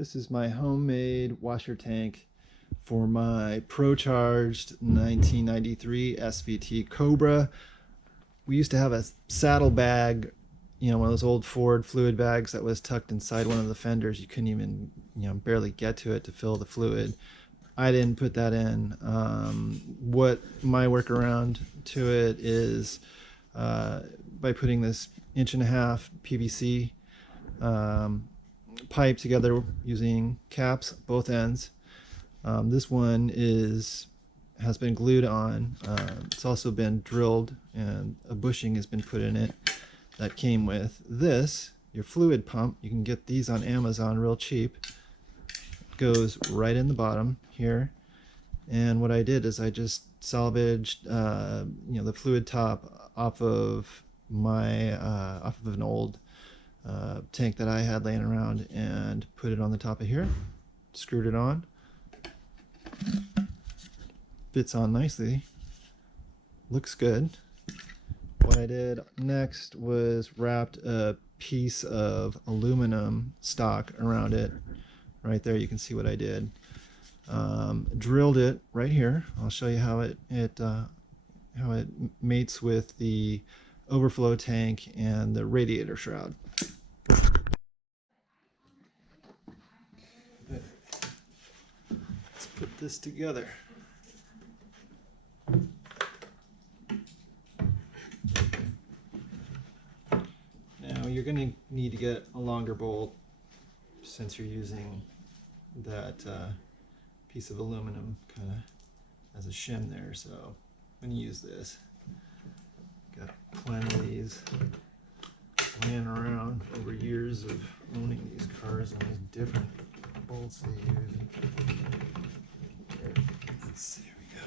This is my homemade washer tank for my Procharged 1993 SVT Cobra. We used to have a saddle bag, you know, one of those old Ford fluid bags that was tucked inside one of the fenders. You couldn't even, barely get to it to fill the fluid. I didn't put that in. What my workaround to it is by putting this 1.5 inch PVC pipe together using caps both ends. This one has been glued on. It's also been drilled, and a bushing has been put in it that came with this, your fluid pump. You can get these on Amazon real cheap. It goes right in the bottom here. And what I did is I just salvaged the fluid top off of an old tank that I had laying around, and put it on the top of here, screwed it on, fits on nicely, looks good. What I did next was wrapped a piece of aluminum stock around it. Right there, you can see what I did. Drilled it right here. I'll show you how it mates with the overflow tank and the radiator shroud. Let's put this together. Now you're going to need to get a longer bolt since you're using that piece of aluminum kind of as a shim there, so I'm going to use this. Got plenty of these laying around over years of owning these cars and these different bolts they use. Let's see, here we go.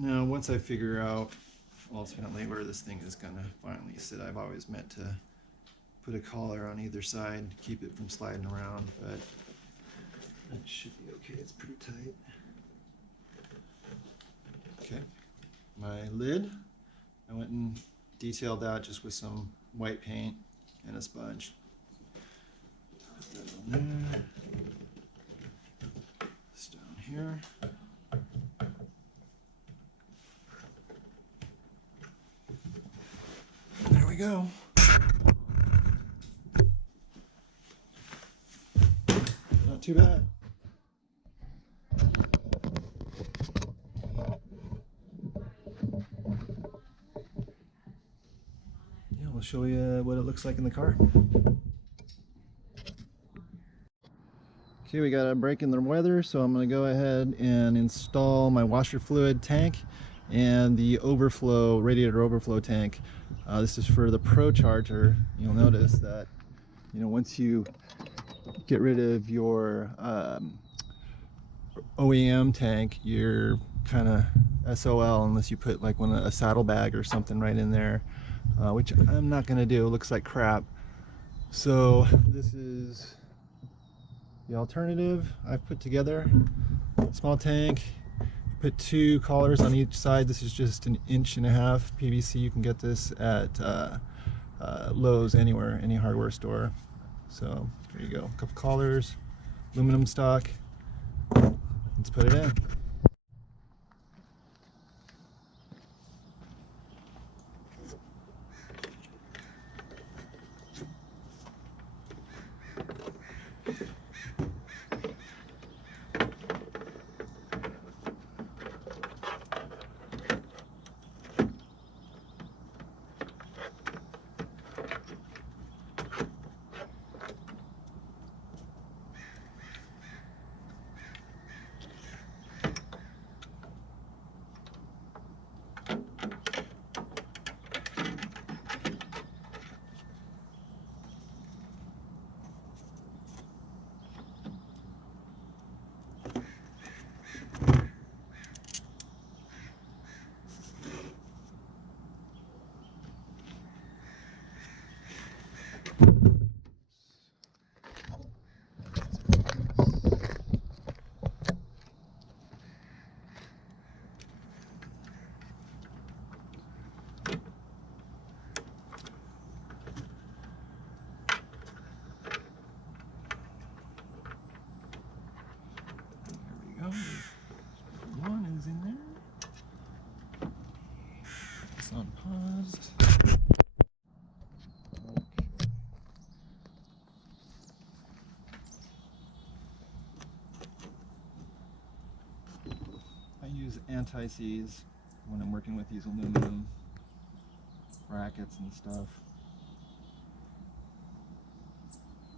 Now, once I figure out ultimately where this thing is going to finally sit, I've always meant to put a collar on either side to keep it from sliding around, but that should be okay. It's pretty tight. Okay, my lid, I went and detailed that just with some white paint and a sponge. Put that on there. This down here. There we go. Not too bad. Yeah, we'll show you what it looks like in the car. Okay, we got a break in the weather, so I'm going to go ahead and install my washer fluid tank and the radiator overflow tank. This is for the Procharger. You'll notice that, once you get rid of your OEM tank, you're kind of SOL unless you put like a saddlebag or something right in there, which I'm not going to do. It looks like crap. So this is the alternative I've put together. Small tank. Put 2 collars on each side. This is just an 1.5 inch PVC. You can get this at Lowe's, anywhere, any hardware store. So there you go. A couple collars, aluminum stock. Let's put it in. One is in there. It's on pause. Okay. I use anti-seize when I'm working with these aluminum brackets and stuff.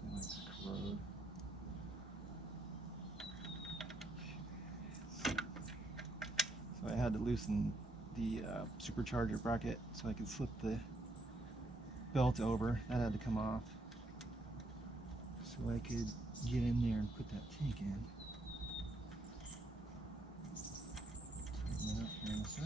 They like to corrode. So I had to loosen the supercharger bracket so I could slip the belt over. That had to come off so I could get in there and put that tank in. Tighten that up here in a sec.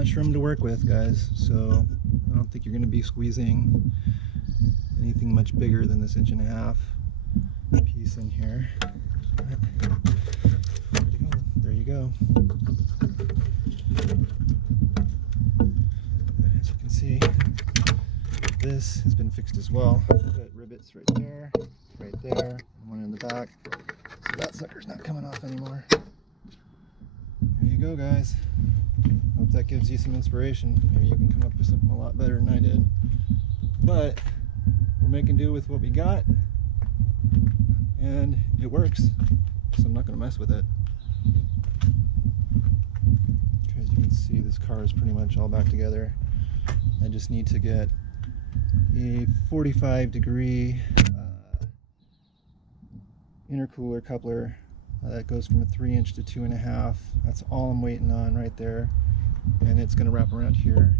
much room to work with, guys, so I don't think you're going to be squeezing anything much bigger than this 1.5 inch piece in here. There you go. As you can see, this has been fixed as well. Got rivets right there, and one in the back, so that sucker's not coming off anymore. There you go, guys. Hope that gives you some inspiration. Maybe you can come up with something a lot better than I did. But we're making do with what we got, and it works, so I'm not going to mess with it. As you can see, this car is pretty much all back together. I just need to get a 45-degree intercooler coupler that goes from a 3-inch to 2.5. That's all I'm waiting on right there, and it's going to wrap around here,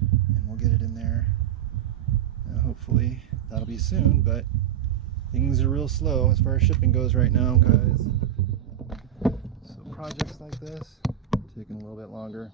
and we'll get it in there. Hopefully that'll be soon, but things are real slow as far as shipping goes right now, guys. So projects like this taking a little bit longer.